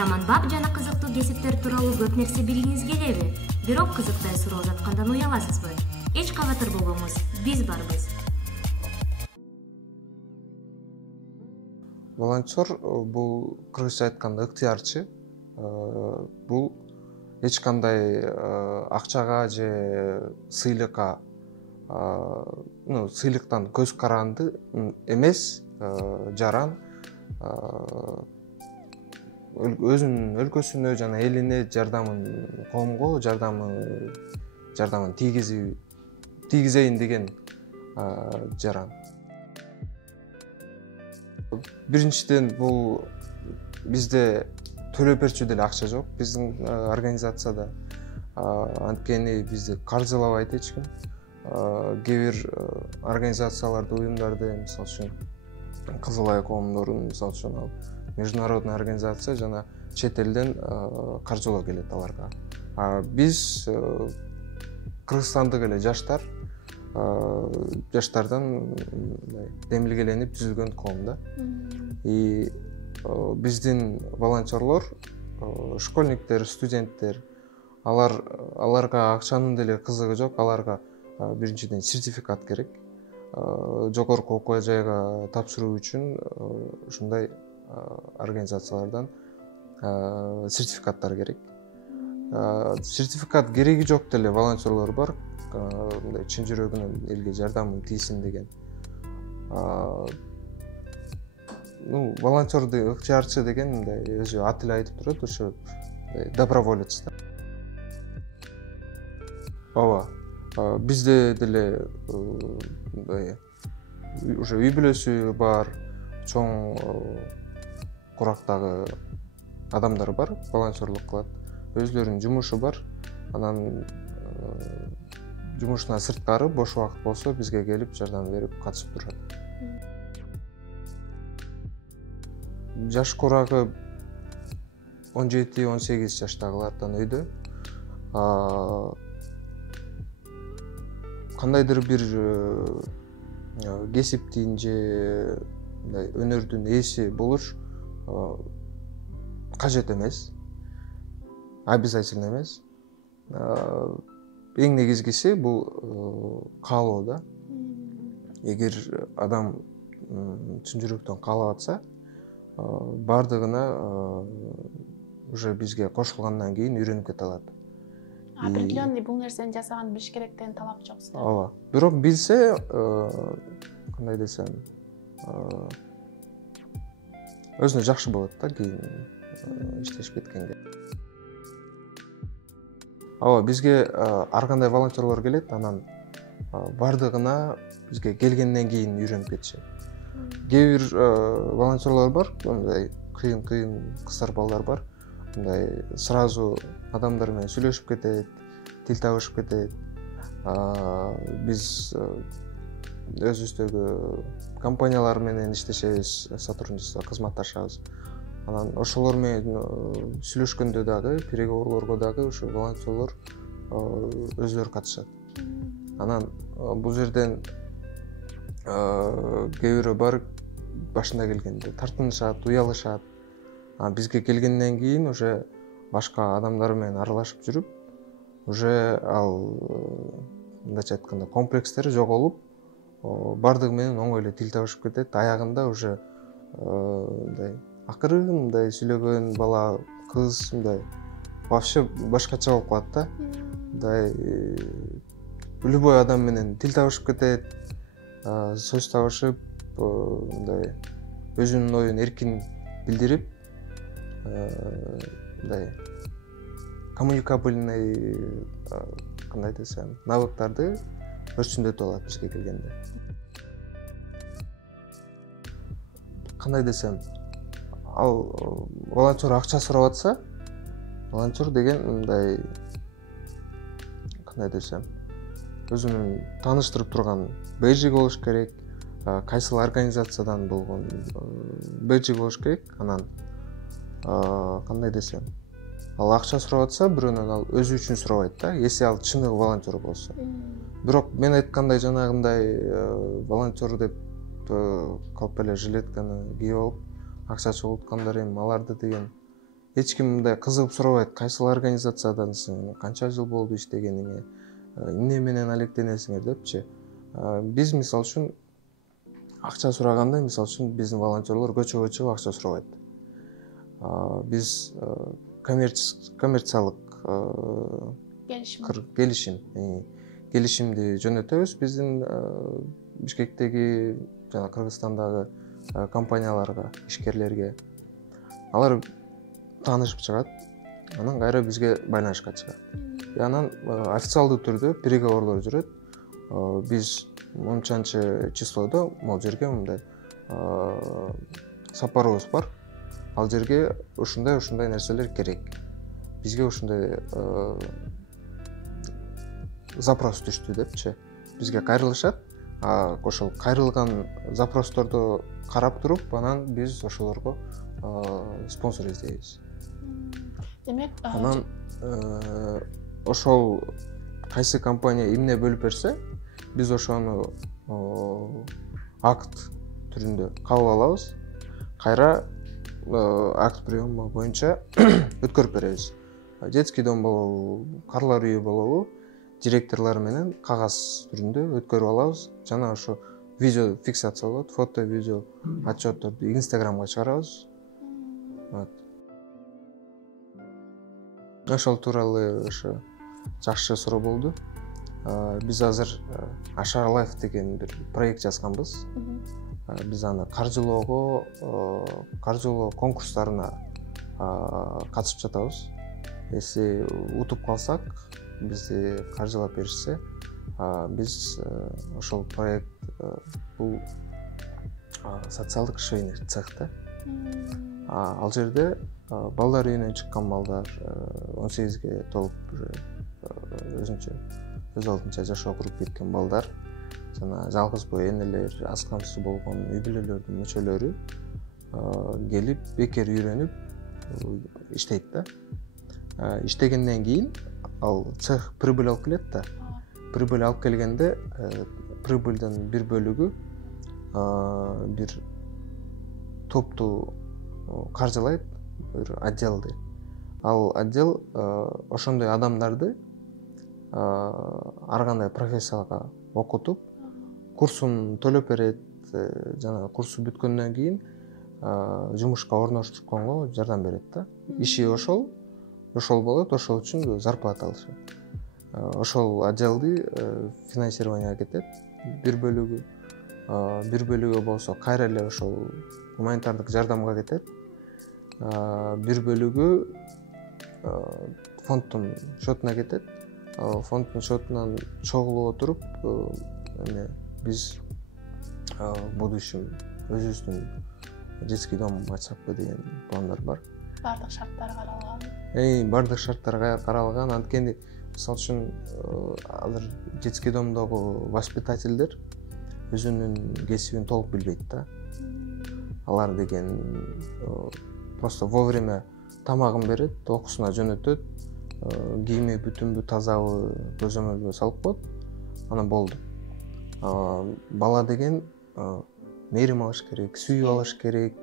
Заманбап жана кызыктуу кесиптер тууралуу көп нерсе билгиңиз келеби? Бирок кызыктай суроо жаткандан уяласызбы? Эч кабатыр болбоңуз, биз барбыз. Волонтер бул кыргызча айтканда ыктыярчы. Бул эч кандай акчага же сыйлыкка, сыйлыктан көз каранды эмес, жаран өзүнүн өлкөсүнө жана элине жардамын, коомго жардамын тийгизейин деген жаран. Биринчиден бул бизде төлөп берчү деле акча жок биздин организацияда. Анткени бизди каржылабайт эч ким. Кээ бир организацияларды, уюмдарды, мисалы үчүн Кызыл Ай коомдорун, мисалы үчүн ал международный организация жана чет элден каржылоо келет аларга. Биз кыргызстандык эле жаштардан демилгеленип түзүлгөн коом да. И биздин волонтерлор, школьниктер, студенттер, аларга акчанын деле кызыгы жок, аларга биринчиден сертификат керек. Жогорку окуу жайга тапшыруу үчүн ушундай организациялардан сертификаттар керек. Сертификат кереги жок деле волонтерлор бар, мындай чын жүрөгүнөн элге жардамын тийсин деген. Волонтерды ыктыярчы деген мындай өзү аты эле айтып турат, ошо доброволец да. Ооба, бизде деле мындай уже үй бүлөсү бар, чоң курактагы адамдар бар, волонтерлук кылат. Өзлөрүнүн жумушу бар. Анан жумушунан сырткары бош убакыт болсо бизге келип жардам берип катышып турат. Жаш курагы 17-18 жаштагылардан өйдө. Кандайдыр бир кесиптин же өнөрдүн ээси болуш кажет эмес, обязательно эмес. Эң негизгиси бул каалоо да. Эгер адам чын жүрөктөн каалап атса, бардыгына уже бизге кошулгандан кийин үйрөнүп кете алат. Определенный бул нерсени жасаган билиш керек деген талап жок. Ооба. Бирок билсе, кандай десем, өзүнө жакшы болот да кийин иштешип кеткенге. Ооба, бизге ар кандай волонтерлор келет, анан бардыгына бизге келгенден кийин үйрөнүп кетишет. Кээ бир волонтерлор бар, мындай кыйын кыздар, балдар бар. Мындай сразу адамдар менен сүйлөшүп кетет, тил табышып кетет. Биз өзүбүздөгү компаниялар менен иштешебиз, сотрудничество, кызматташабыз. Анан ошолор менен сүйлөшкөндө дагы, переговорлорго дагы ушу волонтерлор өзлөрү катышат. Анан бул жерден кээ бирөө бар, башында келгенде тартынышат, уялышат. Бизге келгенден кийин уже башка адамдар менен аралашып жүрүп, уже ал мындайча айтканда комплекстери жоголуп, бардыгы менен оңой эле тил табышып кетет. Аягында уже мындай акырын мындай сүйлөгөн бала, кыз мындай вообще башкача болуп калат да. Мындай любой адам менен тил табышып кетет, сөз табышып, мындай өзүнүн оюн эркин билдирип, мындай коммуникабельный, кандай десем, навыктарды өрчүндөтүп алат бизге келгенде. Кандай десем, ал волонтер акча сурап атса, волонтер деген мындай, кандай десем, өзүнүн тааныштырып турган бейджиги болуш керек, кайсыл организациядан болгон бейджиги болуш керек. Анан кандай десем, ал акча сурап атса, бирөөнөн ал өзү үчүн сурабайт да, эси ал чыныгы волонтер болсо. Бирок мен айткандай жанагындай волонтер деп калп эле жилетканы кийип алып, акча чогулткандар эми аларды деген эч ким мындай кызыгып сурабайт, кайсыл организациядансың, канча жыл болду иштегениңе, эмне менен алектенесиңер депчи. Биз мисалы үчүн акча сураганда, мисалы үчүн биздин волонтерлор көчөгө чыгып акча сурабайт. Биз коммерциялык келишимди жөнөтөбүз биздин Бишкектеги жана Кыргызстандагы компанияларга, ишкерлерге. Алар таанышып чыгат, анан кайра бизге байланышка чыгат. Анан официалдуу түрдө переговорлор жүрөт. Биз мынчанчы числодо могул жерге мындай сапарыбыз бар. Ал жерге ушундай нерселер керек. Бизге ушундай запрос түштү депчи. Бизге кайрылышат. Ошол кайрылган запросторду карап туруп, анан биз ошолорго спонсор издейбиз. Демек, анан ошол кайсы компания эмне бөлүп берсе, биз ошону акт түрүндө кабыл алабыз. Кайра акт приема боюнча өткөрүп беребиз. Детский дом болобу, карлар үйү болобу, директорлор менен кагаз түрүндө өткөрүп алабыз. Жана ошо видео фиксацияланат, фото, видео отчетторду Инстаграмга чыгарабыз. Ошол тууралуу ошо жакшы суроо болду. Биз азыр Ашар Лайф деген бир проект жазганбыз. Биз аны каржылоо конкурстарына катышып жатабыз. Если утуп калсак, бизди каржылап беришсе, биз ошол проект бул социалдык швейный цех да. Ал жерде балдар үйүнөн чыккан балдар, 18ге толуп өз алдынча жашоо куруп кеткен балдар, жана жалгыз бой энелер, аз камсыз болгон үй бүлөлөрдүн мүчөлөрү келип бекер үйрөнүп иштейт да. Иштегенден кийин ал цех прибыль алып келет да. Прибыль алып келгенде прибыльден бир бөлүгү бир топту каржылайт, бир отделди. Ал отдел ошондой адамдарды ар кандай профессияга окутуп, курсун төлөп берет, жана курсу бүткөндөн кийин жумушка орноштургонго жардам берет да. Иши ошол болот, ошол үчүн зарплата алышат. Ошол отделди финансированияга кетет, бир бөлүгү болсо кайра эле ошол гуманитардык жардамга кетет. Бир бөлүгү фонддун счетуна кетет. Фонддун счетунан чогулуп отуруп, биз будущем өзүбүздүн детский дом ачсакпы деген пландар бар. Бардык шарттар каралган. Бардык шарттар каралган. Анткени мисалы үчүн азыр детский домдогу воспитательдер өзүнүн кесибин толук билбейт да. Алар деген просто вовремя тамагын берет, окуусуна жөнөтөт, кийими бүтүнбү, тазабы, көзөмөлгө салып коет, анан болду. Бала деген мээрим алыш керек, сүйүп алыш керек.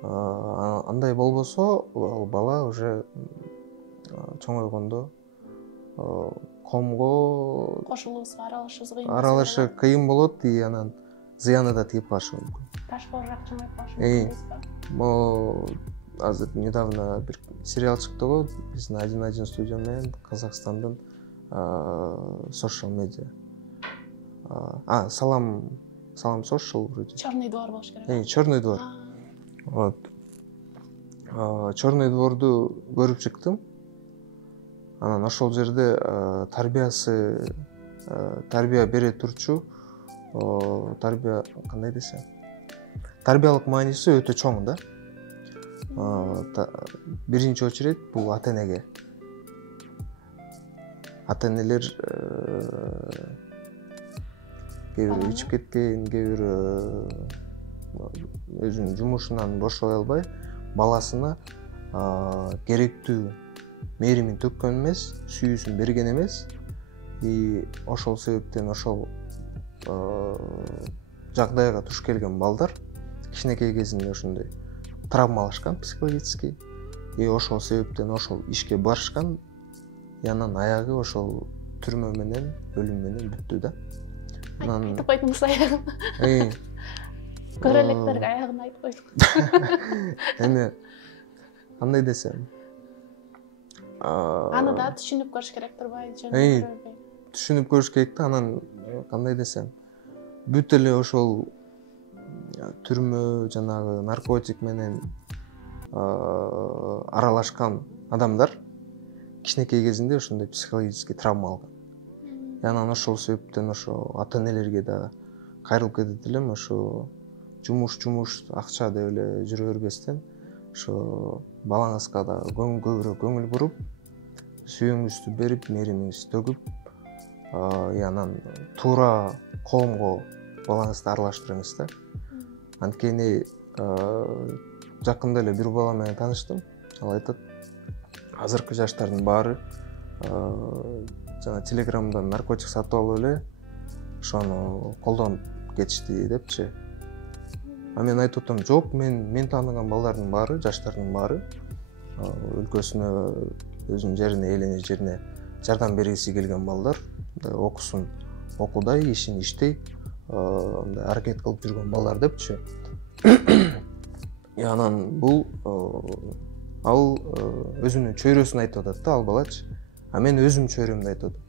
Андай болбосо, ал бала уже чоңойгондо коомго аралашышы кыйын болот, анан зыяны да тиип калышы мүмкүн. Ташкы жак чоңоюп калышы мүмкүн дейсизби? Могу азыр недавно бир сериал чыкты го, биздин 1-1 студия менен Казакстандын social media. Салам social вроде. Черный двор болуш керек. Черный двор. Вот. Черный дворду көрүп чыктым. Анан ошол жерде тарбия бере турчу, тарбия кандай десем, тарбиялык мааниси өтө чоң да. Биринчи очередь бул ата-энеге. Ата-энелер кээ бирөө ичип кеткен, кээ бирөө өзүнүн жумушунан бошой албай, баласына керектүү мээримин төккөн эмес, сүйүүсүн берген эмес. Ошол себептен ошол жагдайга туш келген балдар кичинекей кезинде ошондой травмалашкан психологически. ошол себептен ошол ишке барышкан, анан аягы ошол түрмө менен, өлүм менен бүттү да. Айтып койдуңуз аягын. Көрөрлектерге аягын айтып койдук. Эми кандай десем, Аны да түшүнүп көрүш керек турбайбы, жөн көрбөй. Түшүнүп көрүш керек да. Анан кандай десем, бүт эле ошол түрмө, жанагы наркотик менен аралашкан адамдар кичинекей кезинде ошондой психологический травма алган. Анан ошол себептен ошо ата энелерге да кайрылып кетет элем, ошо жумуш акча деп эле жүрө бербестен ошо балаңызга да көбүрөөк көңүл буруп, сүйүүңүздү берип, мээримиңизди төгүп, анан туура коомго балаңызды аралаштырыңыз да. Анткени жакында эле бир бала менен тааныштым. Ал айтат, азыркы жаштардын баары жана телеграмдан наркотик сатып алып эле ошону колдонуп кетишти депчи. Мен айтып атам, жок, мен тааныган балдардын баары, жаштардын баары өлкөсүнө, өзүнүн жерине, элине, жерине жардам бергиси келген балдар, окусун окудай, ишин иштей, аракет кылып жүргөн балдар депчи. Анан бул ал өзүнүн чөйрөсүн айтып атат да, ал балачы. Мен өзүм чөйрөмдү айтып атам.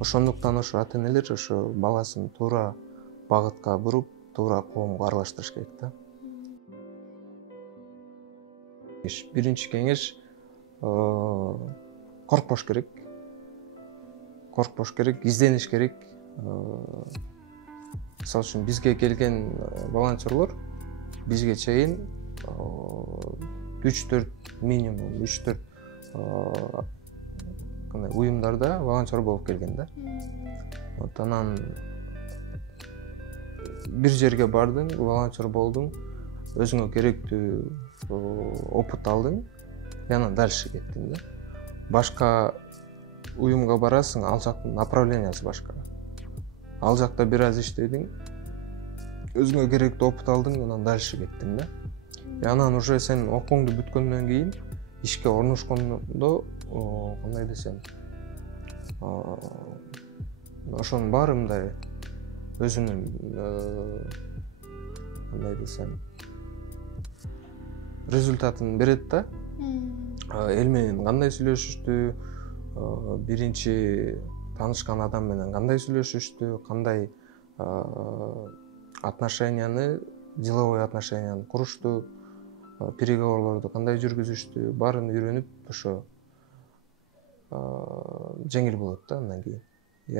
Ошондуктан ошо ата энелер ошо баласын туура багытка буруп, туура коомго аралаштырыш керек да. Биринчи кеңеш коркпош керек. Коркпош керек, издениш керек. Мисалы үчүн бизге келген волонтерлор бизге чейин 3-4 минимум 3-4 уюмдарда волонтер болуп келген да. Анан бир жерге бардың, волонтер болдуң, өзүңө керектүү опыт алдың, анан дальше кеттиң да. Башка уюмга барасың, ал жактын направлениясы башка. Ал жакта бир аз иштедиң, өзүңө керектүү опыт алдың, анан дальше кеттиң да. Анан уже сен окууңду бүткөндөн кийин ишке орношкондо, кандай десем, ошонун баары мындай өзүнүн кандай десем результатын берет да. Эл менен кандай сүйлөшүштү, биринчи таанышкан адам менен кандай сүйлөшүштү, кандай отношенияны, деловой отношенияны курушту, переговорлорду кандай жүргүзүштү, баарын үйрөнүп ошо жеңил болот да андан кийин.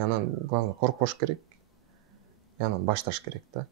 Анан главное коркпош керек, анан башташ керек да.